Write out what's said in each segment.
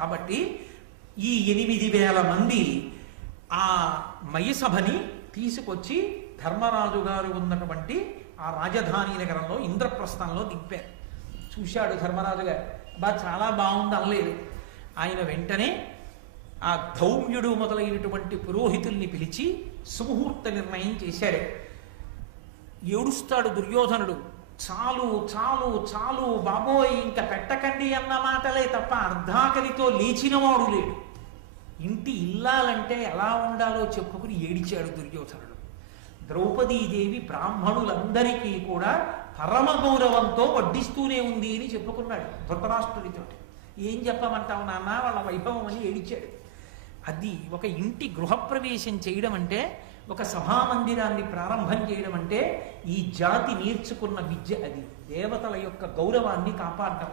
కాబట్టి ఈ 8,000 మంది ఆ మయసభని తీసుకొచ్చి ధర్మరాజు గారు ఉన్నటువంటి ఆ రాజధాని నగరంలో ఇంద్రప్రస్థంలో దింపారు. చూశాడు ధర్మరాజు గారు, చాలా బాగుంది అనలేదు. ఆయన వెంటనే ఆ ధౌమ్యుడు మొదలైనటువంటి పురోహితుల్ని పిలిచి సుముహూర్త నిర్ణయం చేశాడు. ఏడుస్తాడు దుర్యోధనుడు, చాలు చాలు చాలు బాబోయ్, ఇంకా పెట్టకండి అన్న మాటలే తప్ప అర్ధాకలితో లేచినవాడు లేడు. ఇంటి ఇల్లాలంటే ఎలా ఉండాలో చెప్పుకుని ఏడిచాడు దుర్యోధనుడు. ద్రౌపదీదేవి బ్రాహ్మణులందరికీ కూడా పరమ గౌరవంతో వడ్డిస్తూనే ఉంది అని చెప్పుకున్నాడు ధృతరాష్ట్రుడితో. ఏం చెప్పమంటావు నాన్న, వాళ్ళ వైభవం అని ఏడిచాడు. అది ఒక ఇంటి గృహప్రవేశం చేయడం అంటే, ఒక సభామందిరాన్ని ప్రారంభం చేయడం అంటే ఈ జాతి నేర్చుకున్న విద్య. అది దేవతల యొక్క గౌరవాన్ని కాపాడడం,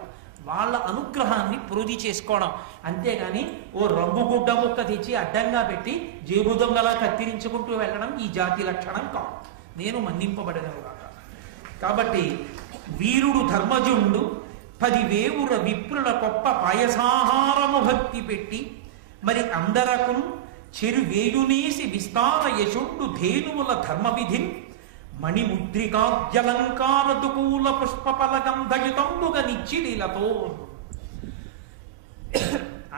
వాళ్ళ అనుగ్రహాన్ని ప్రోధి చేసుకోవడం. అంతేగాని ఓ రంగుగుడ్డ ముక్క తెచ్చి అడ్డంగా పెట్టి జేబు దొంగలా కత్తిరించుకుంటూ వెళ్ళడం ఈ జాతి లక్షణం కాదు. నేను మన్నింపబడను కాక. కాబట్టి వీరుడు ధర్మజుండు 10,000 విప్రుల గొప్ప పాయసాహారము భక్తి పెట్టి మరి అందరకు చెరువేయునేసి విస్తార యశుండు ధేనువుల ధర్మ విధిన్ మణిముద్రికాద్యలంకారదుకూల పుష్పఫలగంధయుతంబుగా నిచ్చిలీలతో.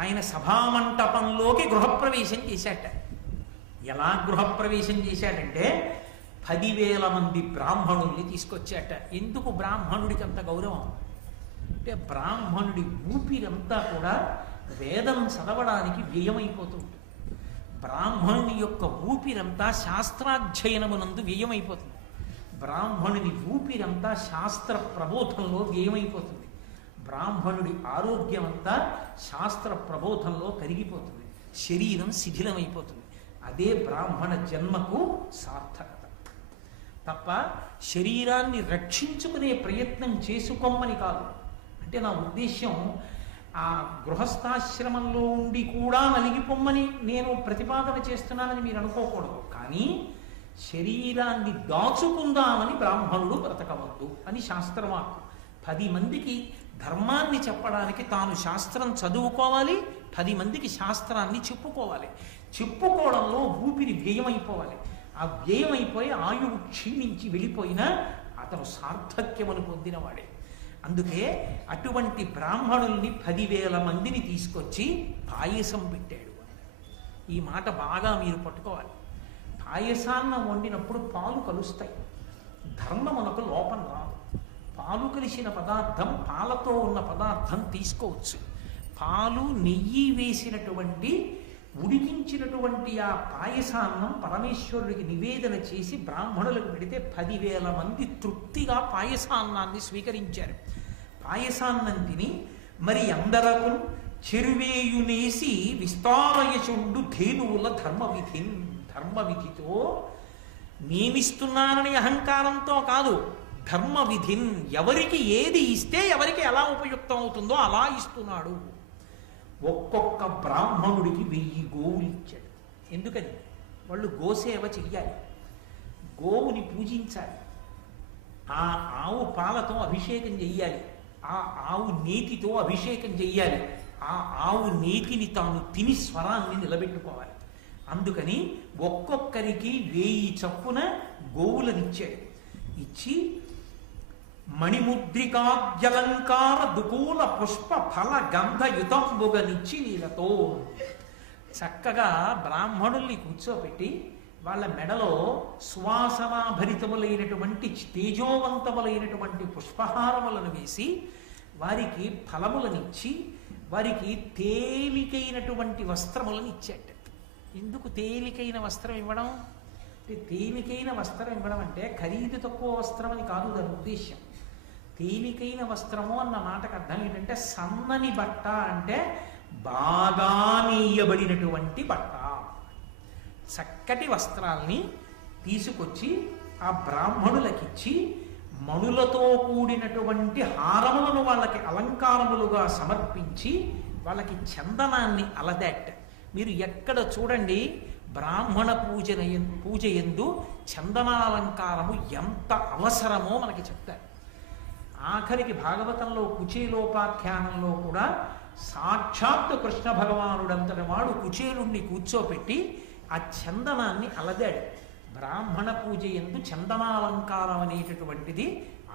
ఆయన సభామంటపంలోకి గృహప్రవేశం చేశాట. ఎలా గృహప్రవేశం చేశాడంటే 10,000 మంది బ్రాహ్మణుల్ని తీసుకొచ్చాట. ఎందుకు బ్రాహ్మణుడికి అంత గౌరవం అంటే, బ్రాహ్మణుడి ఊపిరంతా కూడా వేదం చదవడానికి వ్యయమైపోతుంది. బ్రాహ్మణుని యొక్క ఊపిరంతా శాస్త్రాధ్యయనమునందు వ్యయమైపోతుంది. బ్రాహ్మణుని ఊపిరంతా శాస్త్ర ప్రబోధంలో వ్యయమైపోతుంది. బ్రాహ్మణుడి ఆరోగ్యం అంతా శాస్త్ర ప్రబోధంలో కరిగిపోతుంది. శరీరం శిథిలమైపోతుంది. అదే బ్రాహ్మణ జన్మకు సార్థకత. తప్ప శరీరాన్ని రక్షించుకునే ప్రయత్నం చేసుకోమని కాదు. అంటే నా ఉద్దేశ్యం, ఆ గృహస్థాశ్రమంలో ఉండి కూడా నలిగిపోమ్మని నేను ప్రతిపాదన చేస్తున్నానని మీరు అనుకోకూడదు. కానీ శరీరాన్ని దాచుకుందామని బ్రాహ్మణుడు బ్రతకవద్దు అని శాస్త్రవాక్కు. 10 మందికి ధర్మాన్ని చెప్పడానికి తాను శాస్త్రం చదువుకోవాలి, 10 మందికి శాస్త్రాన్ని చెప్పుకోవాలి. చెప్పుకోవడంలో ఊపిరి వ్యయమైపోవాలి. ఆ వ్యయమైపోయి ఆయువు క్షీణించి వెళ్ళిపోయినా అతను సార్థక్యమును పొందినవాడే. అందుకే అటువంటి బ్రాహ్మణుల్ని 10,000 మందిని తీసుకొచ్చి పాయసం పెట్టాడు. ఈ మాట బాగా మీరు పట్టుకోవాలి. పాయసాన్న వండినప్పుడు పాలు కలుస్తాయి, ధర్మమునకు లోపం రాదు. పాలు కలిసిన పదార్థం, పాలతో ఉన్న పదార్థం తీసుకోవచ్చు. పాలు నెయ్యి వేసినటువంటి ఉడికించినటువంటి ఆ పాయసాన్నం పరమేశ్వరుడికి నివేదన చేసి బ్రాహ్మణులకు పెడితే 10,000 మంది తృప్తిగా పాయసాన్నాన్ని స్వీకరించారు. పాయసాన్నం తిని మరి అందరకు చెరువేయునేసి విస్తారయచుండు ధేనువుల ధర్మవిధితో నియమిస్తున్నానని అహంకారంతో కాదు, ధర్మవిధిన్, ఎవరికి ఏది ఇస్తే ఎవరికి ఎలా ఉపయుక్తం అవుతుందో అలా ఇస్తున్నాడు. ఒక్కొక్క బ్రాహ్మణుడికి 1000 గోవులు ఇచ్చాడు. ఎందుకని? వాళ్ళు గోసేవ చెయ్యాలి, గోవుని పూజించాలి, ఆ ఆవు పాలతో అభిషేకం చెయ్యాలి, ఆ ఆవు నేతితో అభిషేకం చెయ్యాలి, ఆ ఆవు నేతిని తాను తిని స్వరాన్ని నిలబెట్టుకోవాలి. అందుకని ఒక్కొక్కరికి 1000 చప్పున గోవులనిచ్చాడు. ఇచ్చి మణిముద్రికాద్యలంకార దుకూల పుష్ప ఫల గంధయుతంబుగనిచ్చి నీలతో చక్కగా బ్రాహ్మణుల్ని కూర్చోపెట్టి వాళ్ళ మెడలో సువాసనాభరితములైనటువంటి తేజోవంతములైనటువంటి పుష్పహారములను వేసి వారికి ఫలములనిచ్చి వారికి తేలికైనటువంటి వస్త్రములను ఇచ్చాట. ఎందుకు తేలికైన వస్త్రం ఇవ్వడం? తేలికైన వస్త్రం ఇవ్వడం అంటే ఖరీదు తక్కువ వస్త్రం అని కాదు దాని ఉద్దేశ్యం. తేలికైన వస్త్రము అన్న మాటకు అర్థం ఏంటంటే, సన్నని బట్ట అంటే బాగా నేయబడినటువంటి బట్ట. చక్కటి వస్త్రాల్ని తీసుకొచ్చి ఆ బ్రాహ్మణులకిచ్చి మణులతో కూడినటువంటి హారములను వాళ్ళకి అలంకారములుగా సమర్పించి వాళ్ళకి చందనాన్ని అలదాట్. మీరు ఎక్కడ చూడండి, బ్రాహ్మణ పూజ యందు చందనాలంకారము ఎంత అవసరమో మనకి చెప్తారు. ఆఖరికి భాగవతంలో కుచేలోపాఖ్యానంలో కూడా సాక్షాత్తు కృష్ణ భగవానుడంతటి వాడు కుచేలుణ్ణి కూర్చోపెట్టి ఆ చందనాన్ని అలదాడు. బ్రాహ్మణ పూజ యందు చందనాలంకారం అనేటటువంటిది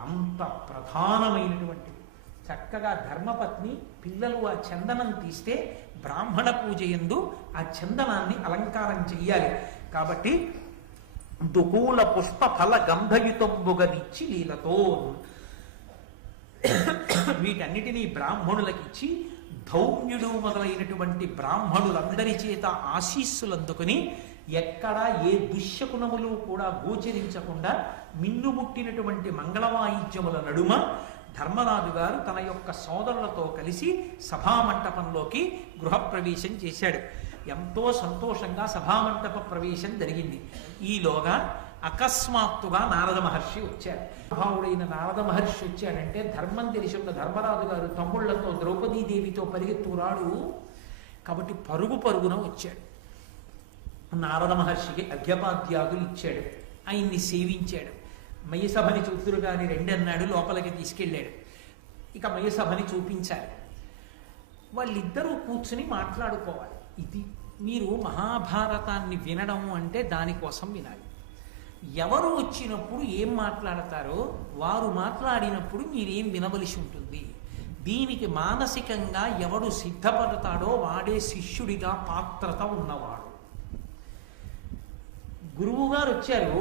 అంత ప్రధానమైనటువంటిది. చక్కగా ధర్మపత్ని పిల్లలు ఆ చందనం తీస్తే బ్రాహ్మణ పూజ యందు ఆ చందనాన్ని అలంకారం చెయ్యాలి. కాబట్టి దుకూల పుష్ప ఫల గంధయుతంబుగనిచ్చి లీలతో వీటన్నిటినీ బ్రాహ్మణులకిచ్చి ధౌమ్యుడు మొదలైనటువంటి బ్రాహ్మణులందరి చేత ఆశీస్సులు అందుకుని ఎక్కడా ఏ దుశ్శకునములు కూడా గోచరించకుండా మిన్నుముట్టినటువంటి మంగళవాయిద్యముల నడుమ ధర్మరాజు గారు తన యొక్క సోదరులతో కలిసి సభామంటపంలోకి గృహప్రవేశం చేశాడు. ఎంతో సంతోషంగా సభామంటప ప్రవేశం జరిగింది. ఈలోగా అకస్మాత్తుగా నారద మహర్షి వచ్చారు. మహావుడైన నారద మహర్షి వచ్చాడంటే ధర్మం తెలిసి ఉన్న ధర్మరాజు గారు తమ్ముళ్లతో ద్రౌపదీదేవితో పరిగెత్తురాడు కాబట్టి పరుగు పరుగున వచ్చాడు. నారద మహర్షికి అర్ఘ్యపాద్యాదులు ఇచ్చాడు. ఆయన్ని సేవించాడు. మయసభని చూతురు గాని రెండన్నాడు, లోపలికి తీసుకెళ్ళాడు. ఇక మయసభని చూపించాలి. వాళ్ళిద్దరూ కూర్చుని మాట్లాడుకోవాలి. ఇది మీరు మహాభారతాన్ని వినడం అంటే దానికోసం వినాలి. ఎవరు వచ్చినప్పుడు ఏం మాట్లాడతారో వారు మాట్లాడినప్పుడు మీరేం వినవలసి ఉంటుంది. దీనికి మానసికంగా ఎవడు సిద్ధపడతాడో వాడే శిష్యుడిగా పాత్రత ఉన్నవాడు. గురువుగారు వచ్చారు.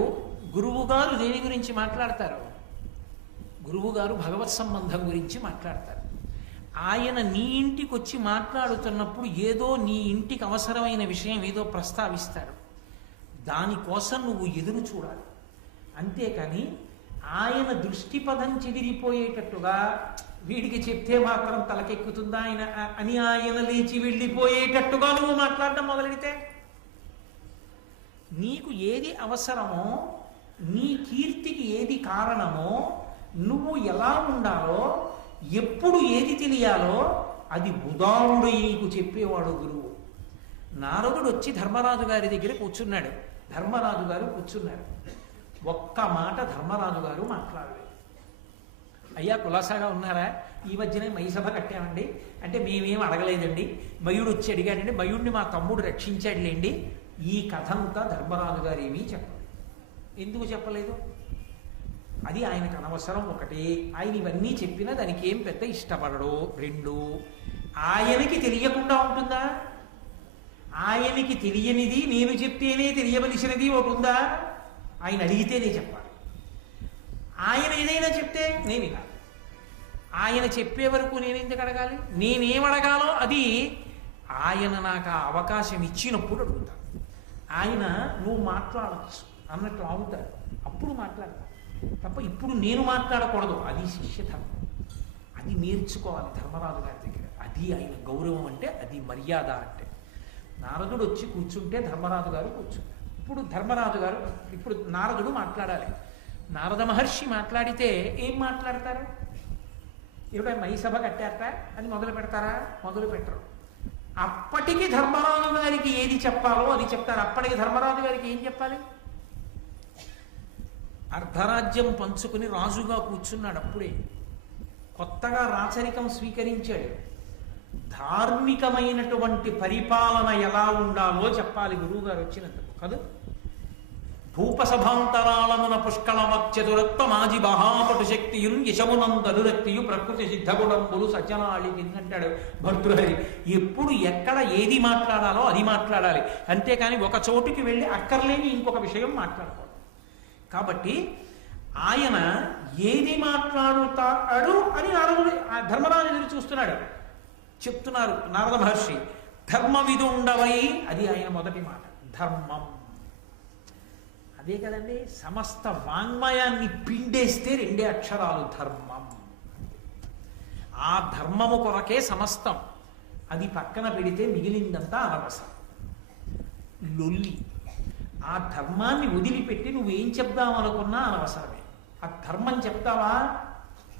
గురువుగారు దేని గురించి మాట్లాడతారు? గురువుగారు భగవత్ సంబంధం గురించి మాట్లాడతారు. ఆయన నీ ఇంటికి వచ్చి మాట్లాడుతున్నప్పుడు ఏదో నీ ఇంటికి అవసరమైన విషయం ఏదో ప్రస్తావిస్తారు. దానికోసం నువ్వు ఎదురు చూడాలి. అంతేకాని ఆయన దృష్టిపథం చెదిరిపోయేటట్టుగా వీడికి చెప్తే మాత్రం తలకెక్కుతుందా ఆయన అని ఆయన లేచి వెళ్ళిపోయేటట్టుగా నువ్వు మాట్లాడటం మొదలెడితే నీకు ఏది అవసరమో, నీ కీర్తికి ఏది కారణమో, నువ్వు ఎలా ఉండాలో, ఎప్పుడు ఏది తెలియాలో అది ఉదారుడు నీకు చెప్పేవాడు గురువు. నారదుడు వచ్చి ధర్మరాజు గారి దగ్గర కూర్చున్నాడు. ధర్మరాజు గారు కూర్చున్నారు. ఒక్క మాట ధర్మరాజు గారు మాట్లాడలేదు. అయ్యా కులాసాగా ఉన్నారా? ఈ మధ్యనే మయసభ కట్టామండి అంటే మేమేం అడగలేదండి. మయుడు వచ్చి అడిగాడండి, మయుడిని మా తమ్ముడు రక్షించాడులేండి. ఈ కథ అంతా ధర్మరాజు గారు ఏమీ చెప్పలేదు. ఎందుకు చెప్పలేదు? అది ఆయనకు అనవసరం. ఒకటి, ఆయన ఇవన్నీ చెప్పినా దానికి ఏం పెద్ద ఇష్టపడడు. రెండు, ఆయనకి తెలియకుండా ఉంటుందా? ఆయనకి తెలియనిది నేను చెప్తేనే తెలియవలసినది ఒకటి ఉందా? ఆయన అడిగితేనే చెప్పాలి. ఆయన ఏదైనా చెప్తే నేను వినాలి. ఆయన చెప్పే వరకు నేను ఎందుకు అడగాలి? నేనేమడగాలో అది ఆయన నాకు ఆ అవకాశం ఇచ్చినప్పుడు అడుగుతాను. ఆయన నువ్వు మాట్లాడచ్చు అన్నట్టు ఆగుతాడు, అప్పుడు మాట్లాడతాను తప్ప ఇప్పుడు నేను మాట్లాడకూడదు. అది శిష్యధర్మం. అది నేర్చుకోవాలి ధర్మరాజు గారి దగ్గర. అది ఆయన గౌరవం అంటే, అది మర్యాద అంటే. నారదుడు వచ్చి కూర్చుంటే ధర్మరాజు గారు కూర్చుంటారు. ఇప్పుడు నారదుడు మాట్లాడాలి. నారద మహర్షి మాట్లాడితే ఏం మాట్లాడతారు? ఇరవై మయసభ కట్టారట అని మొదలు పెడతారా? మొదలు పెట్టరు. అప్పటికి ధర్మరాజు గారికి ఏది చెప్పాలో అది చెప్తారు. అప్పటికి ధర్మరాజు గారికి ఏం చెప్పాలి? అర్ధరాజ్యం పంచుకుని రాజుగా కూర్చున్నాడు. అప్పుడే కొత్తగా రాచరికం స్వీకరించాడు. ధార్మికమైనటువంటి పరిపాలన ఎలా ఉండాలో చెప్పాలి గురువుగారు వచ్చినందుకు కదా. భూపసభాంతరాళమున పుష్కళమత్యదురత్వ మాజి మహాపటు శక్తియున్ యశమునందనురక్తియు ప్రకృతి సిద్ధగుణంబులు సజ్జనాళి అంటాడు భర్తృహరి. ఎప్పుడు ఎక్కడ ఏది మాట్లాడాలో అది మాట్లాడాలి. అంతేకాని ఒక చోటుకి వెళ్ళి అక్కర్లేని ఇంకొక విషయం మాట్లాడకూడదు. కాబట్టి ఆయన ఏది మాట్లాడుతాడు అని నారదుడు ధర్మరాజు ఎదురు చూస్తున్నాడు. చెప్తున్నారు నారద మహర్షి, ధర్మవిదుండవై, అది ఆయన మొదటి మాట. ధర్మం అదే కదండి. సమస్త వాంగ్మయాన్ని పిండేస్తే రెండే అక్షరాలు ధర్మం. ఆ ధర్మము కొరకే సమస్తం. అది పక్కన పెడితే మిగిలిందంతా అనవసరం, లొల్లి. ఆ ధర్మాన్ని వదిలిపెట్టి నువ్వేం చెప్దామనుకున్నా అనవసరమే. ఆ ధర్మం చెప్తావా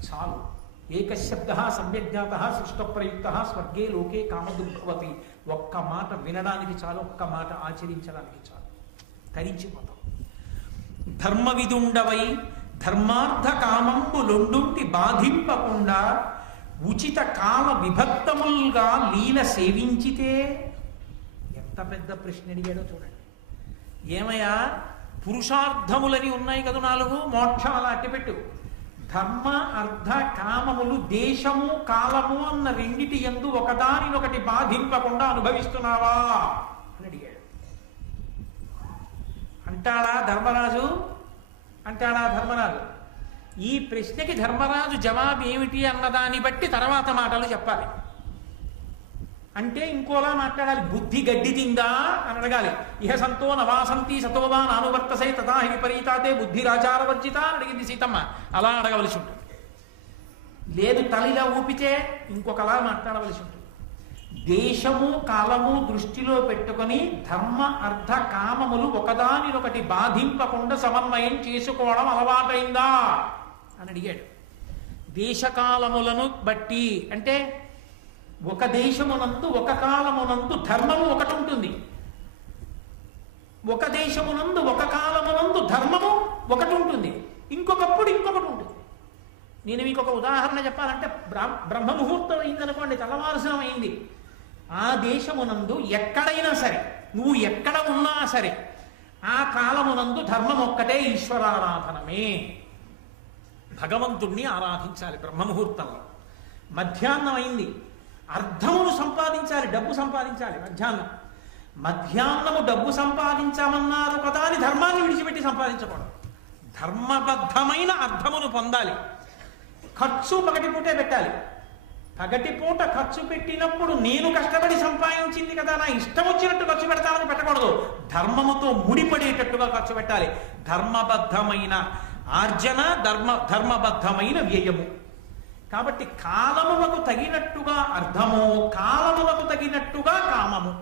చాలు. ఏకశబ్ద సమ్యజ్ఞాత సృష్టప్రయుక్త స్వర్గే లోకే కామదుర్భవతి. ఒక్క మాట వినడానికి చాలు, ఒక్క మాట ఆచరించడానికి చాలు, తరించిపోతాం. ధర్మవిదుండవై ధర్మార్థ కామంబు లొండుంటి బాధింపకుండా ఉచిత కాల విభక్తములుగా లీల సేవించితే. ఎంత పెద్ద ప్రశ్న అడిగాడో చూడండి. ఏమయ్యా, పురుషార్థములని ఉన్నాయి కదా 4, మోక్షం అలా అట్టిపెట్టు. ధర్మ అర్థ కామములు దేశము కాలము అన్న రెండిటి యందు ఒకదానినొకటి బాధింపకుండా అనుభవిస్తున్నావా అని అడిగాడు. అంటాడా ధర్మరాజు? ఈ ప్రశ్నకి ధర్మరాజు జవాబు ఏమిటి అన్నదాన్ని బట్టి తర్వాత మాటలు చెప్పాలి. అంటే ఇంకోలా మాట్లాడాలి. బుద్ధి గడ్డి తిందా అని అడగాలి. ఇహ సంతో నవాసంతి సతోవా నానువర్తసై తథా హి విపరీతాతే బుద్ధిరాచారవర్జిత అని అడిగింది సీతమ్మ. అలా అడగవలసి ఉంటుంది. లేదు తలిలా ఊపితే ఇంకొకలా మాట్లాడవలసి ఉంటుంది. దేశము కాలము దృష్టిలో పెట్టుకొని ధర్మ అర్థ కామములు ఒకదానినొకటి బాధింపకుండా సమన్వయం చేసుకోవడం అలవాటైందా అని అడిగాడు. దేశకాలములను బట్టి అంటే ఒక దేశమునందు ఒక కాలమునందు ధర్మము ఒకటి ఉంటుంది, ఒక దేశమునందు ఒక కాలమునందు ధర్మము ఒకటి ఉంటుంది, ఇంకొకప్పుడు ఇంకొకటి ఉంటుంది. నేను మీకు ఒక ఉదాహరణ చెప్పాలంటే బ్రహ్మముహూర్తం అయిందనుకోండి, తెల్లవారుసనం అయింది. ఆ దేశమునందు ఎక్కడైనా సరే, నువ్వు ఎక్కడ ఉన్నా సరే, ఆ కాలమునందు ధర్మం ఒక్కటే, ఈశ్వరారాధనమే. భగవంతుణ్ణి ఆరాధించాలి బ్రహ్మముహూర్తంలో. మధ్యాహ్నం అయింది, అర్థమును సంపాదించాలి, డబ్బు సంపాదించాలి. మధ్యాహ్నము డబ్బు సంపాదించామన్నారు కదా అని ధర్మాన్ని విడిచిపెట్టి సంపాదించకూడదు. ధర్మబద్ధమైన అర్థమును పొందాలి. ఖర్చు పగటిపూటే పెట్టాలి. పగటిపూట ఖర్చు పెట్టినప్పుడు నేను కష్టపడి సంపాదించింది కదా, నా ఇష్టం వచ్చినట్టు ఖర్చు పెడతామని పెట్టకూడదు. ధర్మముతో ముడిపడేటట్టుగా ఖర్చు పెట్టాలి. ధర్మబద్ధమైన ఆర్జన, ధర్మబద్ధమైన వ్యయము. కాబట్టి కాలములకు తగినట్టుగా అర్థము, కాలములకు తగినట్టుగా కామము.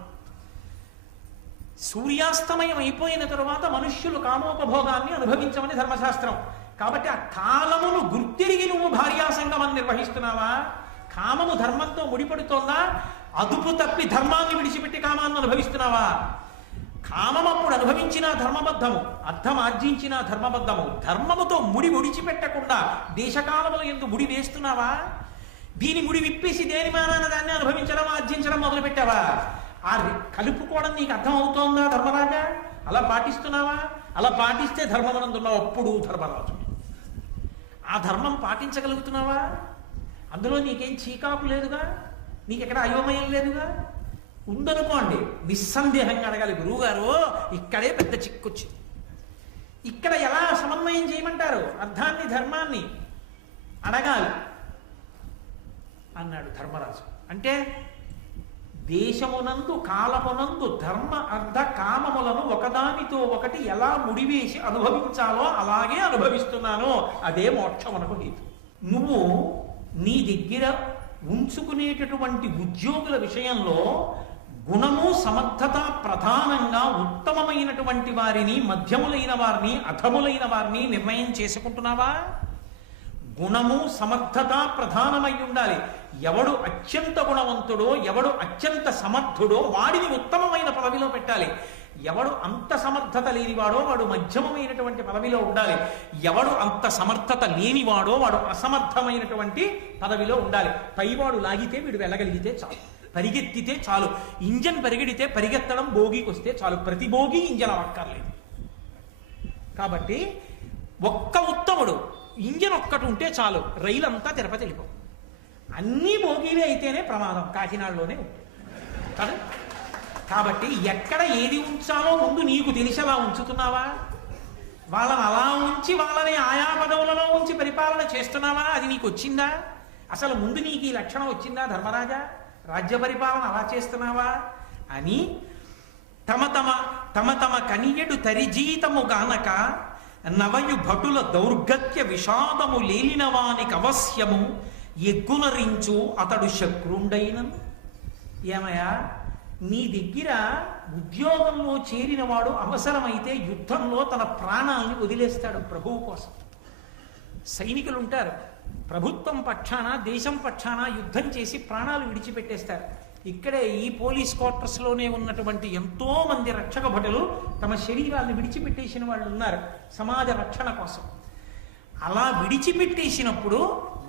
సూర్యాస్తమయం అయిపోయిన తరువాత మనుష్యులు కామోపభోగాన్ని అనుభవించమని ధర్మశాస్త్రం. కాబట్టి ఆ కాలమును గుర్తిరిగి నువ్వు భార్యాసంగమని నిర్వహిస్తున్నావా? కామము ధర్మంతో ముడిపడుతోందా? అదుపు తప్పి ధర్మాన్ని విడిచిపెట్టి కామాన్ని అనుభవిస్తున్నావా? కామం అప్పుడు అనుభవించిన ధర్మబద్ధము, అర్థం ఆర్జించిన ధర్మబద్ధము. ధర్మముతో ముడి ముడిచిపెట్టకుండా దేశకాలముల యందు ముడి వేస్తున్నావా? దీని ముడి విప్పేసి దేని మానాన దాన్ని అనుభవించడం, ఆర్జించడం మొదలుపెట్టావా? ఆ కలుపుకోవడం నీకు అర్థం అవుతోందా ధర్మరాజా? అలా పాటిస్తున్నావా? అలా పాటిస్తే ధర్మమనందున్నావు. అప్పుడు ధర్మరాజు ఆ ధర్మం పాటించగలుగుతున్నావా? అందులో నీకేం చీకాకు లేదుగా, నీకెక్కడ అయోమయం లేదుగా. ఉందనుకోండి, నిస్సందేహంగా అడగాలి, గురువుగారు ఇక్కడే పెద్ద చిక్కొచ్చింది, ఇక్కడ ఎలా సమన్వయం చేయమంటారు అర్థాన్ని ధర్మాన్ని అడగాలి అన్నాడు ధర్మరాజు. అంటే దేశమునందు కాలమునందు ధర్మ అర్థ కామములను ఒకదానితో ఒకటి ఎలా ముడివేసి అనుభవించాలో అలాగే అనుభవిస్తున్నాను. అదే మోక్షమునకు హేతు. నువ్వు నీ దగ్గర ఉంచుకునేటటువంటి ఉద్యోగుల విషయంలో గుణము సమర్థత ప్రధానంగా ఉత్తమమైనటువంటి వారిని, మధ్యములైన వారిని, అధములైన వారిని నిర్ణయం చేసుకుంటున్నావా? గుణము సమర్థత ప్రధానమై ఉండాలి. ఎవడు అత్యంత గుణవంతుడో, ఎవడు అత్యంత సమర్థుడో వాడిని ఉత్తమమైన పదవిలో పెట్టాలి. ఎవడు అంత సమర్థత లేనివాడో వాడు మధ్యమమైనటువంటి పదవిలో ఉండాలి. ఎవడు అంత సమర్థత లేనివాడో వాడు అసమర్థమైనటువంటి పదవిలో ఉండాలి. పైవాడు లాగితే వీడు వెళ్ళగలిగితే చాలు, పరిగెత్తితే చాలు. ఇంజన్ పరిగెడితే పరిగెత్తడం భోగికి వస్తే చాలు, ప్రతి భోగి ఇంజన్ అక్కర్లేదు. కాబట్టి ఒక్క ఉత్తముడు ఇంజన్ ఒక్కటి ఉంటే చాలు, రైలు అంతా తిరుపతి వెళ్ళిపో. అన్నీ భోగిలే అయితేనే ప్రమాదం, కాకినాడలోనే ఉంటుంది కదా. కాబట్టి ఎక్కడ ఏది ఉంచాలో ముందు నీకు తెలిసేలా ఉంచుతున్నావా? వాళ్ళని అలా ఉంచి వాళ్ళని ఆయా పదవులలో ఉంచి పరిపాలన చేస్తున్నావా? అది నీకు వచ్చిందా? అసలు ముందు నీకు ఈ లక్షణం వచ్చిందా ధర్మరాజా? రాజ్య పరిపాలన అలా చేస్తున్నావా అని తమ తమ కనియడు తరిజీతము గానక నవయు భటుల దౌర్గత్య విషాదము లేలిన వానికి అవశ్యము ఎగ్గునరించు అతడు శక్రుండైనను. ఏమయ్యా, నీ దగ్గర ఉద్యోగంలో చేరిన వాడు అవసరమైతే యుద్ధంలో తన ప్రాణాలను వదిలేస్తాడు ప్రభువు కోసం. సైనికులు ఉంటారు, ప్రభుత్వం పక్షాన, దేశం పక్షాన యుద్ధం చేసి ప్రాణాలు విడిచిపెట్టేస్తారు. ఇక్కడే ఈ పోలీస్ క్వార్టర్స్లోనే ఉన్నటువంటి ఎంతో మంది రక్షక భటులు తమ శరీరాలను విడిచిపెట్టేసిన వాళ్ళు ఉన్నారు సమాజ రక్షణ కోసం. అలా విడిచిపెట్టేసినప్పుడు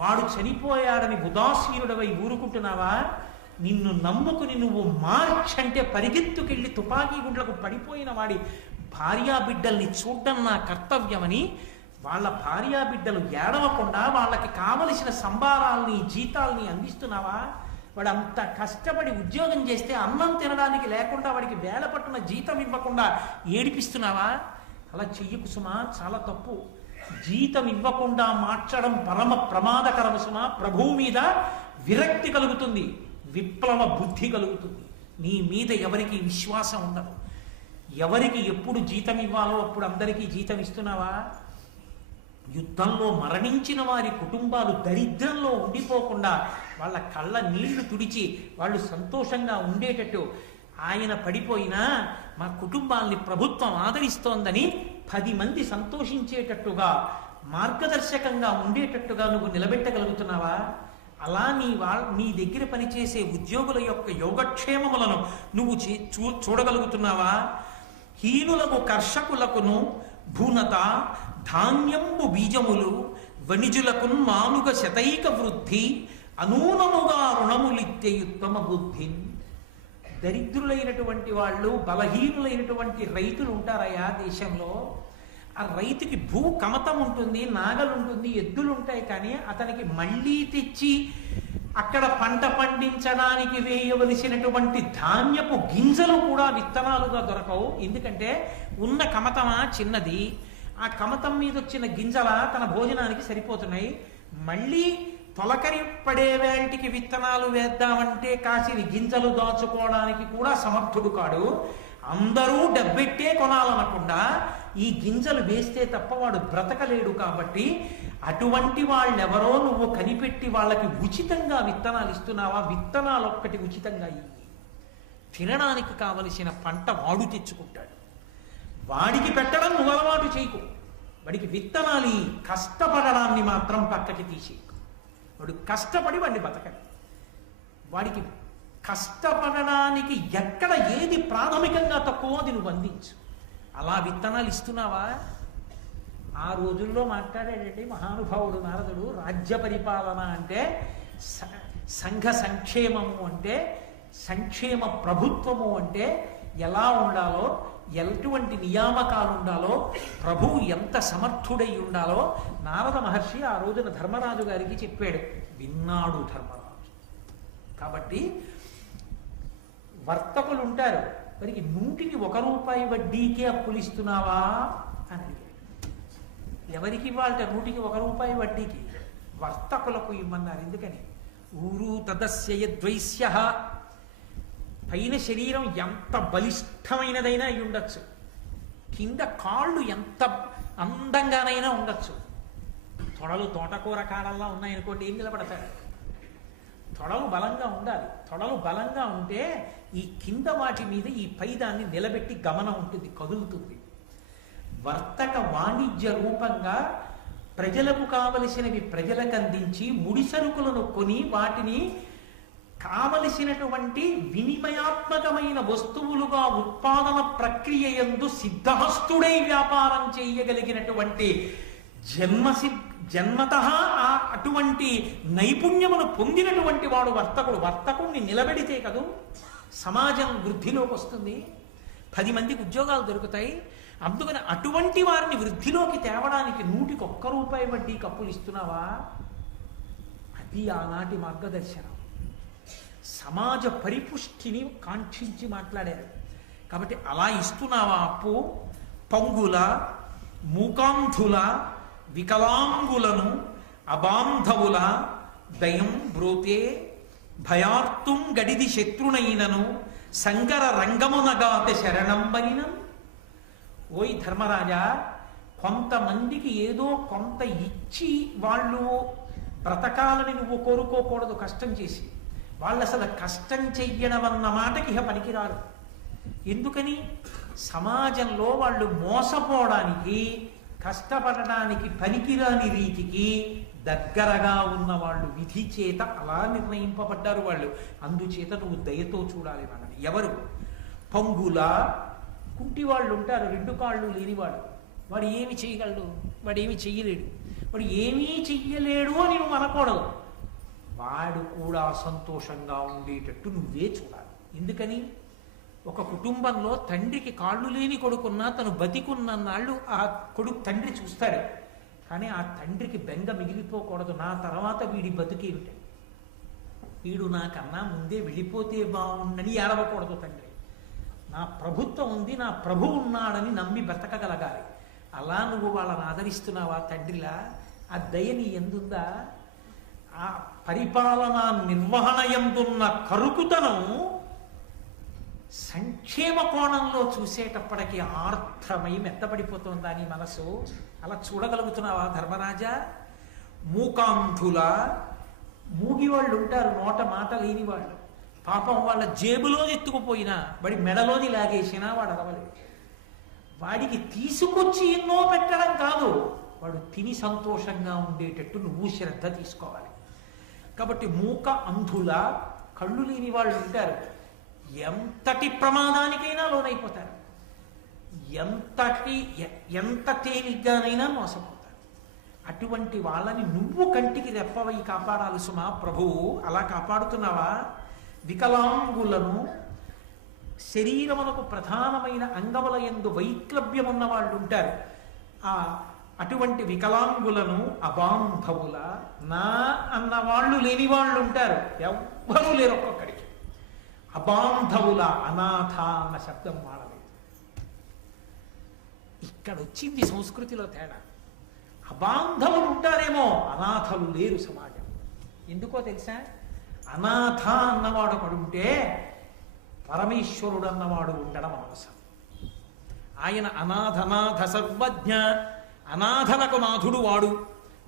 వాడు చనిపోయాడని ఉదాసీనుడవై ఊరుకుంటున్నావా? నిన్ను నమ్ముకుని నువ్వు మార్చ్ అంటే పరిగెత్తుకెళ్ళి తుపాకీ గుండ్లకు పడిపోయిన వాడి భార్యాబిడ్డల్ని చూడడం నా కర్తవ్యమని వాళ్ళ భార్యాబిడ్డలు ఏడవకుండా వాళ్ళకి కావలసిన సంబారాల్ని జీతాల్ని అందిస్తున్నావా? వాడు అంత కష్టపడి ఉద్యోగం చేస్తే అన్నం తినడానికి లేకుండా వాడికి వేల పట్టున జీతం ఇవ్వకుండా ఏడిపిస్తున్నావా? అలా చెయ్యకు సుమా, చాలా తప్పు. జీతం ఇవ్వకుండా మార్చడం పరమ ప్రమాదకరము సుమా. ప్రభువు మీద విరక్తి కలుగుతుంది, విప్లవ బుద్ధి కలుగుతుంది. నీ మీద ఎవరికి విశ్వాసం ఉండదు. ఎవరికి ఎప్పుడు జీతం ఇవ్వాలో అప్పుడు అందరికీ జీతం ఇస్తున్నావా? యుద్ధంలో మరణించిన వారి కుటుంబాలు దరిద్రంలో ఉండిపోకుండా వాళ్ళ కళ్ళ నీళ్లు తుడిచి వాళ్ళు సంతోషంగా ఉండేటట్టు, ఆయన పడిపోయినా మా కుటుంబాల్ని ప్రభుత్వం ఆదరిస్తోందని 10 మంది సంతోషించేటట్టుగా మార్గదర్శకంగా ఉండేటట్టుగా నువ్వు నిలబెట్టగలుగుతున్నావా? అలా నీ దగ్గర పనిచేసే ఉద్యోగుల యొక్క యోగక్షేమములను నువ్వు చూడగలుగుతున్నావా? హీనులకు కర్షకులకును భూనత ధాన్యంబు బీజములు వణిజులకు మానుగ శతైక వృద్ధి అనూనముగా రుణములిత్తేయుత్తమ బుద్ధి. దరిద్రులైనటువంటి వాళ్ళు, బలహీనులైనటువంటి రైతులు ఉంటారయా దేశంలో. ఆ రైతుకి భూ కమతం ఉంటుంది, నాగలుంటుంది, ఎద్దులు ఉంటాయి, కానీ అతనికి మళ్ళీ తెచ్చి అక్కడ పంట పండించడానికి వేయవలసినటువంటి ధాన్యపు గింజలు కూడా విత్తనాలుగా దొరకవు. ఎందుకంటే ఉన్న కమతమా చిన్నది, ఆ కమతం మీద వచ్చిన గింజల తన భోజనానికి సరిపోతున్నాయి. మళ్ళీ తొలకరి పడే వేటికి విత్తనాలు వేద్దామంటే కాసిని గింజలు దాచుకోవడానికి కూడా సమర్థుడు కాడు. అందరూ డబ్బెట్టే కొనాలనకుండా ఈ గింజలు వేస్తే తప్ప వాడు బ్రతకలేడు. కాబట్టి అటువంటి వాళ్ళెవరో నువ్వు కనిపెట్టి వాళ్ళకి ఉచితంగా విత్తనాలు ఇస్తున్నావా? విత్తనాలు ఒక్కటి ఉచితంగా ఇయ్యి. తినడానికి కావలసిన పంట వాడు తెచ్చుకుంటాడు. వాడికి పెట్టడం నువ్వు అలవాటు చేయకు. వాడికి విత్తనాలు కష్టపడడాన్ని మాత్రం పక్కకి తీసేయకు. వాడు కష్టపడి వాడిని బతకడు. వాడికి కష్టపడడానికి ఎక్కడ ఏది ప్రాథమికంగా తక్కువ అది నువ్వు అందించు. అలా విత్తనాలు ఇస్తున్నావా? ఆ రోజుల్లో మాట్లాడేటండి మహానుభావుడు నారదుడు. రాజ్య పరిపాలన అంటే సంఘ సంక్షేమము అంటే, సంక్షేమ ప్రభుత్వము అంటే ఎలా ఉండాలో, ఎటువంటి నియామకాలు ఉండాలో, ప్రభువు ఎంత సమర్థుడై ఉండాలో నారద మహర్షి ఆ రోజున ధర్మరాజు గారికి చెప్పాడు. విన్నాడు ధర్మరాజు. కాబట్టి వర్తకులు ఉంటారు, వారికి 100కి 1 రూపాయి వడ్డీకే అప్పులు ఇస్తున్నావా అని అడిగాడు. ఎవరికి ఇవ్వాలట 100కి 1 రూపాయి వడ్డీకి? వర్తకులకు ఇవ్వన్నారు. ఎందుకని? ఊరు తదస్య ద్వైస్య. పైన శరీరం ఎంత బలిష్టమైనదైనా అయి ఉండొచ్చు, కింద కాళ్ళు ఎంత అందంగానైనా ఉండొచ్చు. తొడలు తోటకూర కాడల్లా ఉన్నాయనుకోండి, ఏం నిలబడతాడు? తొడలు బలంగా ఉండాలి. తొడలు బలంగా ఉంటే ఈ కింద వాటి మీద ఈ పైదాన్ని నిలబెట్టి గమనం ఉంటుంది, కదులుతుంది. వర్తక వాణిజ్య రూపంగా ప్రజలకు కావలసినవి ప్రజలకు అందించి ముడి సరుకులను కొని వాటిని కావలసినటువంటి వినిమయాత్మకమైన వస్తువులుగా ఉత్పాదన ప్రక్రియ యందు సిద్ధహస్తుడై వ్యాపారం చేయగలిగినటువంటి జన్మతః అటువంటి నైపుణ్యమును పొందినటువంటి వాడు వర్తకుడు. వర్తకుడిని నిలబెడితే కదూ సమాజం వృద్ధిలోకి వస్తుంది, 10 మందికి ఉద్యోగాలు దొరుకుతాయి. అందుకని అటువంటి వారిని వృద్ధిలోకి తేవడానికి 100కి 1 రూపాయి వడ్డీకి అప్పులు ఇస్తున్నావా? అది ఆనాటి మార్గదర్శనం. సమాజ పరిపుష్టిని కాంక్షించి మాట్లాడారు. కాబట్టి అలా ఇస్తున్నావా అప్పు? పంగుల, మూకాంధుల, వికలాంగులను, అబాంధవుల దయం బ్రోతే భయార్తుం గడిది శత్రునైనను సంగర రంగమునగాత శరణంబనినం. ఓయ్ ధర్మరాజా, కొంతమందికి ఏదో కొంత ఇచ్చి వాళ్ళు బ్రతకాలని నువ్వు కోరుకోకూడదు. కష్టం చేసి వాళ్ళు అసలు కష్టం చెయ్యడం అన్న మాటకి ఇహ పనికిరారు. ఎందుకని? సమాజంలో వాళ్ళు మోసపోవడానికి, కష్టపడడానికి పనికిరాని రీతికి దగ్గరగా ఉన్న వాళ్ళు విధి చేత అలా నిర్ణయింపబడ్డారు వాళ్ళు. అందుచేత నువ్వు దయతో చూడాలి వాళ్ళని. ఎవరు? పంగుల, కుంటి వాళ్ళు ఉంటారు, 2 కాళ్ళు లేనివాడు. వాడు ఏమి చేయగలడు, వాడు ఏమి చెయ్యలేడు, వాడు ఏమీ చెయ్యలేడు అని నువ్వు అనకూడదు. వాడు కూడా సంతోషంగా ఉండేటట్టు నువ్వే చూడాలి. ఎందుకని? ఒక కుటుంబంలో తండ్రికి కాళ్ళు లేని కొడుకున్నా తను బతికున్నన్నాళ్ళు ఆ తండ్రి చూస్తాడు. కానీ ఆ తండ్రికి బెంగ మిగిలిపోకూడదు, నా తర్వాత వీడి బతుకేమిటి, వీడు నాకన్నా ముందే వెళ్ళిపోతే బాగుండని ఏడవకూడదు తండ్రి. నా ప్రభుత్వం ఉంది, నా ప్రభు ఉన్నాడని నమ్మి బ్రతకగలగాలి. అలా నువ్వు వాళ్ళని ఆదరిస్తున్నావా తండ్రిలా? ఆ దయ నీ ఎందుందా? ఆ పరిపాలనా నిర్వహణ ఎందున్న కరుకుతనం సంక్షేమ కోణంలో చూసేటప్పటికీ ఆర్ద్రమై మెత్తపడిపోతుందా నీ మనసు? అలా చూడగలుగుతున్నావా ధర్మరాజా? మూకాంధుల, మూగి వాళ్ళు ఉంటారు, నోట మాట లేని వాళ్ళు. పాపం వాళ్ళ జేబులో ఎత్తుకుపోయినా వాడి మెడలోని లాగేసినా వాడు అరవలేదు. వాడికి తీసుకొచ్చి ఎన్నో పెట్టడం కాదు, వాడు తిని సంతోషంగా ఉండేటట్టు నువ్వు శ్రద్ధ తీసుకోవాలి. కాబట్టి మూక అంధుల, కళ్ళు లేని వాళ్ళు ఉంటారు, ఎంతటి ప్రమాదానికైనా లోనైపోతారు, ఎంత తేలిగ్గానైనా మోసపోతారు. అటువంటి వాళ్ళని నువ్వు కంటికి రెప్పవై కాపాడాలి సుమా ప్రభువు. అలా కాపాడుతున్నావా? వికలాంగులను, శరీరమునకు ప్రధానమైన అంగముల యందు వైక్లభ్యం ఉన్న వాళ్ళు ఉంటారు, అటువంటి వికలాంగులను, అబాంధవుల, నా అన్న వాళ్ళు లేని వాళ్ళు ఉంటారు, ఎవ్వరూ లేరు ఒక్కొక్కడికి. అబాంధవుల, అనాథ అన్న శబ్దం వాడలేదు. ఇక్కడ వచ్చింది సంస్కృతిలో తేడా. అబాంధవులు ఉంటారేమో, అనాథలు లేరు సమాజం. ఎందుకో తెలుసా? అనాథ అన్నవాడు ఒకడుంటే పరమేశ్వరుడు అన్నవాడు ఉండడం అవసరం. ఆయన అనాథనాథ సర్వజ్ఞ, అనాథలకు నాథుడు వాడు.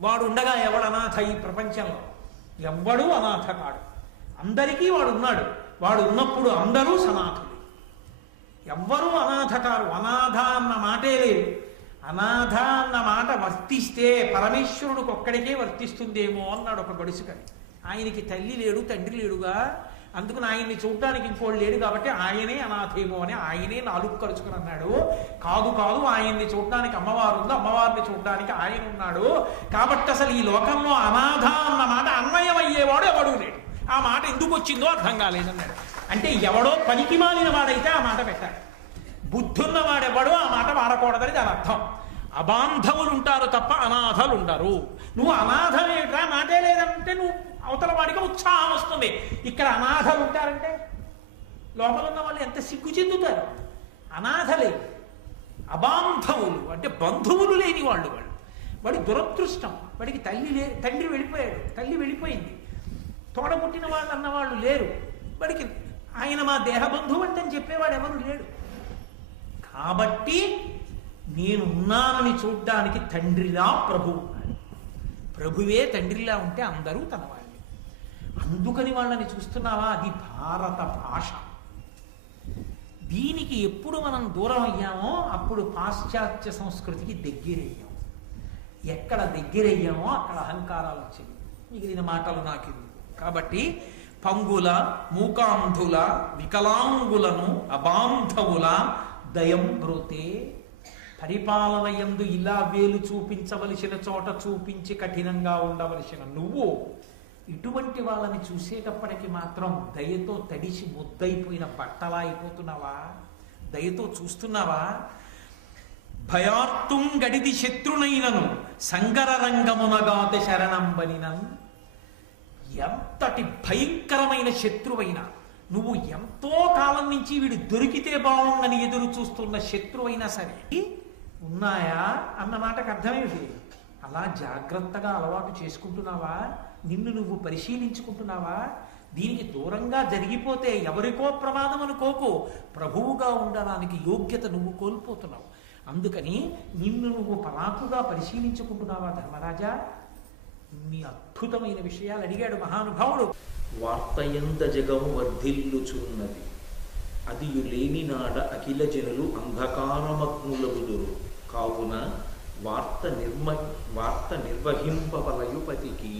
వాడు ఉండగా ఎవడు అనాథ ఈ ప్రపంచంలో? ఎవ్వడూ అనాథ కాడు, అందరికీ వాడు ఉన్నాడు. వాడు ఉన్నప్పుడు అందరూ సనాథులు, ఎవ్వరూ అనాథ కారు. అనాథ అన్న మాటే లేదు. అనాథ అన్న మాట వర్తిస్తే పరమేశ్వరుడికి ఒక్కడికే వర్తిస్తుందేమో అన్నాడు ఒక గడుసుకని. ఆయనకి తల్లి లేడు, తండ్రి లేడుగా, అందుకని ఆయన్ని చూడటానికి ఇంకోళ్ళు లేడు కాబట్టి ఆయనే అనాథేమో అని ఆయనే నాలుగు కలుచుకుని అన్నాడు. కాదు కాదు, ఆయన్ని చూడటానికి అమ్మవారు ఉంది, అమ్మవారిని చూడటానికి ఆయన ఉన్నాడు. కాబట్టి అసలు ఈ లోకంలో అనాథ అన్న మాట అన్వయం అయ్యేవాడు ఎవడూ లేడు. ఆ మాట ఎందుకు వచ్చిందో అర్థం కాలేదన్నాడు. అంటే ఎవడో పనికి మాలిన వాడైతే ఆ మాట పెట్టాలి, బుద్ధున్న వాడెవడో ఆ మాట వాడకూడదని దాని అర్థం. అబాంధవులు ఉంటారు తప్ప అనాథలు ఉండరు. నువ్వు అనాథమేట్రా, మాటే లేదంటే నువ్వు అవతల వాడికి ఉత్సాహం వస్తుంది. ఇక్కడ అనాథలు ఉంటారంటే లోపల ఉన్న వాళ్ళు ఎంత సిగ్గు చెందుతారు. అనాథలే, అబాంధవులు అంటే బంధువులు లేని వాళ్ళు. వాడి దురదృష్టం. వాడికి తండ్రి వెళ్ళిపోయాడు, తల్లి వెళ్ళిపోయింది, తోడబుట్టిన వాళ్ళు అన్నవాళ్ళు లేరు. వాడికి ఆయన మా దేహబంధువు అంటే చెప్పేవాడు ఎవరు లేడు. కాబట్టి నేనున్నానని చూడ్డానికి తండ్రిలా ప్రభువు ఉన్నాడు. ప్రభువే తండ్రిలా ఉంటే అందరూ తన వాళ్ళే. అందుకని వాళ్ళని చూస్తున్నావా? అది భారత భాష. దీనికి ఎప్పుడు మనం దూరం అయ్యామో అప్పుడు పాశ్చాత్య సంస్కృతికి దగ్గరయ్యాం. ఎక్కడ దగ్గరయ్యామో అక్కడ అహంకారాలు వచ్చాయి. మిగిలిన మాటలు నాకు. కాబట్టి పంగుల, మూకాంధుల, వికలాంగులను, అబాంధవుల దయం బ్రోతే. పరిపాలన యందు ఇలా వేలు చూపించవలసిన చోట చూపించి కఠినంగా ఉండవలసిన నువ్వు ఇటువంటి వాళ్ళని చూసేటప్పటికి మాత్రం దయతో తడిసి ముద్దయిపోయిన బట్టలా అయిపోతున్నావా? దయతో చూస్తున్నావా? భయార్తుం గడిది శత్రునైనను సంగర రంగమునగాత శరణంబనినం. ఎంతటి భయంకరమైన శత్రువైనా, నువ్వు ఎంతో కాలం నుంచి వీడు దొరికితే బాగుందని ఎదురు చూస్తున్న శత్రువైనా సరే, ఉన్నాయా అన్న మాటకు అర్థమేమిటి? అలా జాగ్రత్తగా అలవాటు చేసుకుంటున్నావా? నిన్ను నువ్వు పరిశీలించుకుంటున్నావా? దీనికి దూరంగా జరిగిపోతే ఎవరికో ప్రమాదం అనుకోకు, ప్రభువుగా ఉండడానికి యోగ్యత నువ్వు కోల్పోతున్నావు. అందుకని నిన్ను నువ్వు పరాకుగా పరిశీలించుకుంటున్నావా ధర్మరాజా? ఇన్ని అద్భుతమైన విషయాలు అడిగాడు మహానుభావుడు. వార్తయంద జగము వర్ధిల్లుచున్నది, అదియు లేని నాడ అఖిల జనులు అంధకారమగ్నులగుదురు. కావున వార్త నిర్వహింపవలయుపతికి.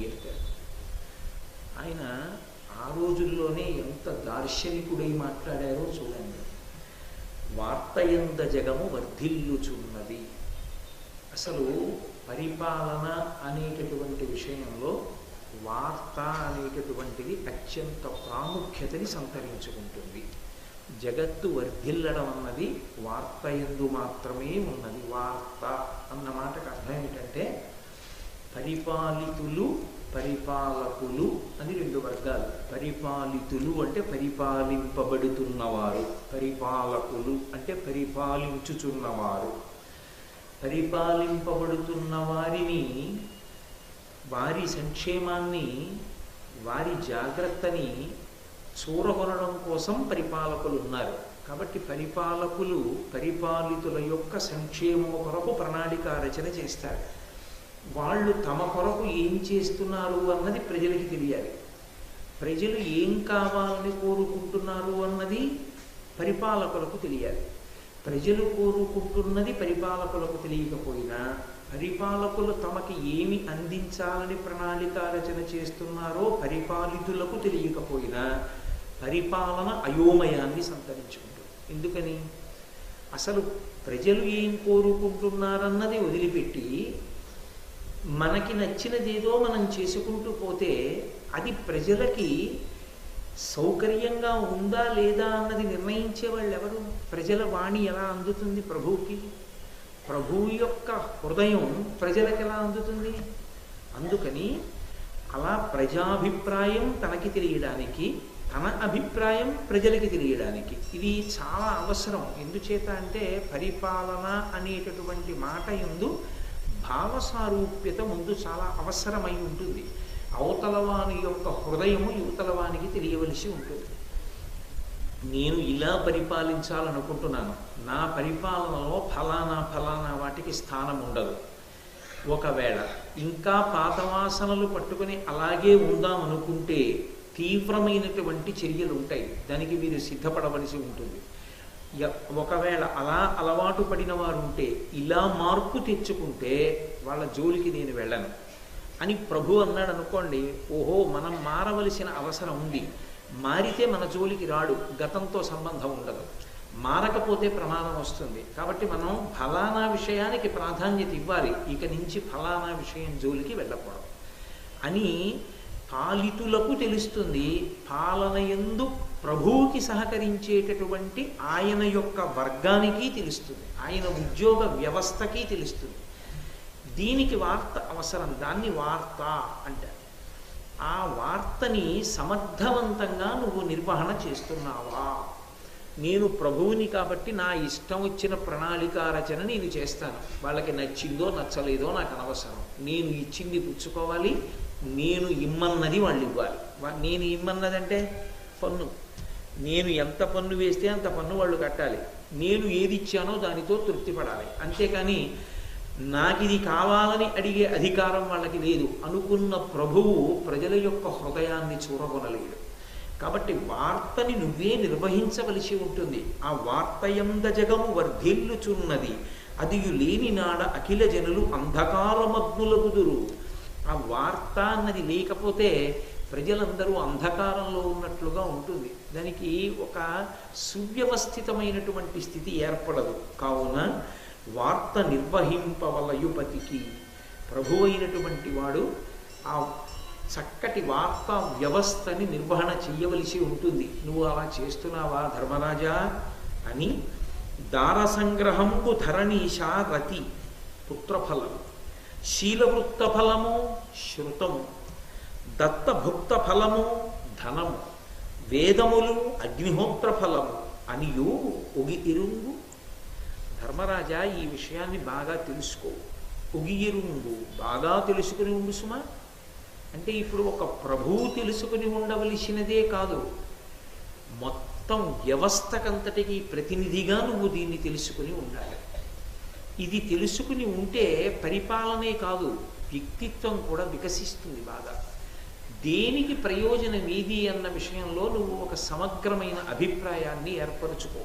ఆయన ఆ రోజుల్లోనే ఎంత దార్శనికుడై మాట్లాడారో చూడండి. వార్తయంద జగము వర్ధిల్లుచున్నది. అసలు పరిపాలన అనేటటువంటి విషయంలో వార్త అనేటటువంటిది అత్యంత ప్రాముఖ్యతని సంతరించుకుంటుంది. జగత్తు వర్ధిల్లడం అన్నది వార్త యందు మాత్రమే ఉన్నది. వార్త అన్న మాటకు అర్థం ఏమిటంటే పరిపాలితులు, పరిపాలకులు అని రెండు వర్గాలు. పరిపాలితులు అంటే పరిపాలింపబడుతున్నవారు, పరిపాలకులు అంటే పరిపాలించుచున్నవారు. పరిపాలింపబడుతున్న వారిని, వారి సంక్షేమాన్ని, వారి జాగ్రత్తని చూరగొనడం కోసం పరిపాలకులు ఉన్నారు. కాబట్టి పరిపాలకులు పరిపాలితుల యొక్క సంక్షేమము కొరకు ప్రణాళిక రచన చేస్తారు. వాళ్ళు తమ కొరకు ఏం చేస్తున్నారు అన్నది ప్రజలకి తెలియాలి. ప్రజలు ఏం కావాలని కోరుకుంటున్నారు అన్నది పరిపాలకులకు తెలియాలి. ప్రజలు కోరుకుంటున్నది పరిపాలకులకు తెలియకపోయినా, పరిపాలకులు తమకి ఏమి అందించాలని ప్రణాళిక రచన చేస్తున్నారో పరిపాలితులకు తెలియకపోయినా పరిపాలన అయోమయాన్ని సంతరించుకుంటుంది. ఎందుకని? అసలు ప్రజలు ఏం కోరుకుంటున్నారన్నది వదిలిపెట్టి మనకి నచ్చినదేదో మనం చేసుకుంటూ పోతే అది ప్రజలకి సౌకర్యంగా ఉందా లేదా అన్నది నిర్ణయించే వాళ్ళు ఎవరు? ప్రజల వాణి ఎలా అందుతుంది ప్రభువుకి? ప్రభువు యొక్క హృదయం ప్రజలకు ఎలా అందుతుంది? అందుకని అలా ప్రజాభిప్రాయం తనకి తెలియడానికి, తన అభిప్రాయం ప్రజలకి తెలియడానికి ఇది చాలా అవసరం. ఎందుచేత అంటే పరిపాలన అనేటటువంటి మాట యందు భావసారూప్యత ముందు చాలా అవసరమై ఉంటుంది. అవతలవాని యొక్క హృదయము యువతలవానికి తెలియవలసి ఉంటుంది. నేను ఇలా పరిపాలించాలనుకుంటున్నాను, నా పరిపాలనలో ఫలానా ఫలానా వాటికి స్థానం ఉండదు. ఒకవేళ ఇంకా పాత వాసనలు పట్టుకుని అలాగే ఉందామనుకుంటే తీవ్రమైనటువంటి చర్యలు ఉంటాయి. దానికి మీరు సిద్ధపడవలసి ఉంటుంది. ఒకవేళ అలా అలవాటు పడిన వారు ఉంటే ఇలా మార్పు తెచ్చుకుంటే వాళ్ళ జోలికి నేను వెళ్ళను అని ప్రభు అన్నాడు అనుకోండి. ఓహో, మనం మారవలసిన అవసరం ఉంది. మారితే మన జోలికి రాడు, గతంతో సంబంధం ఉండదు. మారకపోతే ప్రమాదం వస్తుంది. కాబట్టి మనం ఫలానా విషయానికి ప్రాధాన్యత ఇవ్వాలి, ఇక నుంచి ఫలానా విషయం జోలికి వెళ్ళకూడదు అని పాలితులకు తెలుస్తుంది. పాలనయందు ప్రభువుకి సహకరించేటటువంటి ఆయన యొక్క వర్గానికి తెలుస్తుంది, ఆయన ఉద్యోగ వ్యవస్థకి తెలుస్తుంది. దీనికి వార్త అవసరం. దాన్ని వార్త అంటారు. ఆ వార్తని సమర్థవంతంగా నువ్వు నిర్వహణ చేస్తున్నావా? నేను ప్రభువుని కాబట్టి నా ఇష్టం వచ్చిన ప్రణాళిక రచన నేను చేస్తాను. వాళ్ళకి నచ్చిందో నచ్చలేదో నాకు అనవసరం. నేను ఇచ్చింది పుచ్చుకోవాలి, నేను ఇమ్మన్నది వాళ్ళు ఇవ్వాలి. నేను ఇమ్మన్నదంటే పన్ను. నేను ఎంత పన్ను వేస్తే అంత పన్ను వాళ్ళు కట్టాలి. నేను ఏది ఇచ్చానో దానితో తృప్తి పడాలి. అంతేకాని నాకు ఇది కావాలని అడిగే అధికారం వాళ్ళకి లేదు. అనుకున్న ప్రభువు ప్రజల యొక్క హృదయాన్ని చూరగొనలేడు. కాబట్టి వార్తని నువ్వే నిర్వహించవలసి ఉంటుంది. ఆ వార్తయంద జగము వర్ధిల్లుచున్నది, అదియు లేని నాడ అఖిల జనులు అంధకారమగ్నులగుదురు. ఆ వార్త అన్నది లేకపోతే ప్రజలందరూ అంధకారంలో ఉన్నట్లుగా ఉంటుంది. దానికి ఒక సువ్యవస్థితమైనటువంటి స్థితి ఏర్పడదు. కావున వార్త నిర్వహింపవలయుపతికి, ప్రభు అయినటువంటి వాడు ఆ చక్కటి వార్తా వ్యవస్థని నిర్వహణ చెయ్యవలసి ఉంటుంది. నువ్వు అలా చేస్తున్నావా ధర్మరాజా అని దారసంగ్రహంబు ధరణీశా రతి పుత్రఫలము, శీలవృత్త ఫలము శృతము, దత్తభుక్త ఫలము ధనము, వేదములు అగ్నిహోత్ర ఫలము అనియు ఒగి ఇరుంగు. ధర్మరాజా, ఈ విషయాన్ని బాగా తెలుసుకో. ఒగి ఇరుంగు, బాగా తెలుసుకుని ఉండు సుమా. అంటే ఇప్పుడు ఒక ప్రభువు తెలుసుకుని ఉండవలసినదే కాదు, మొత్తం వ్యవస్థకంతటికి ప్రతినిధిగా నువ్వు దీన్ని తెలుసుకుని ఉండాలి. ఇది తెలుసుకుని ఉంటే పరిపాలనే కాదు, వ్యక్తిత్వం కూడా వికసిస్తుంది బాగా. దేనికి ప్రయోజనం ఏది అన్న విషయంలో నువ్వు ఒక సమగ్రమైన అభిప్రాయాన్ని ఏర్పరచుకో.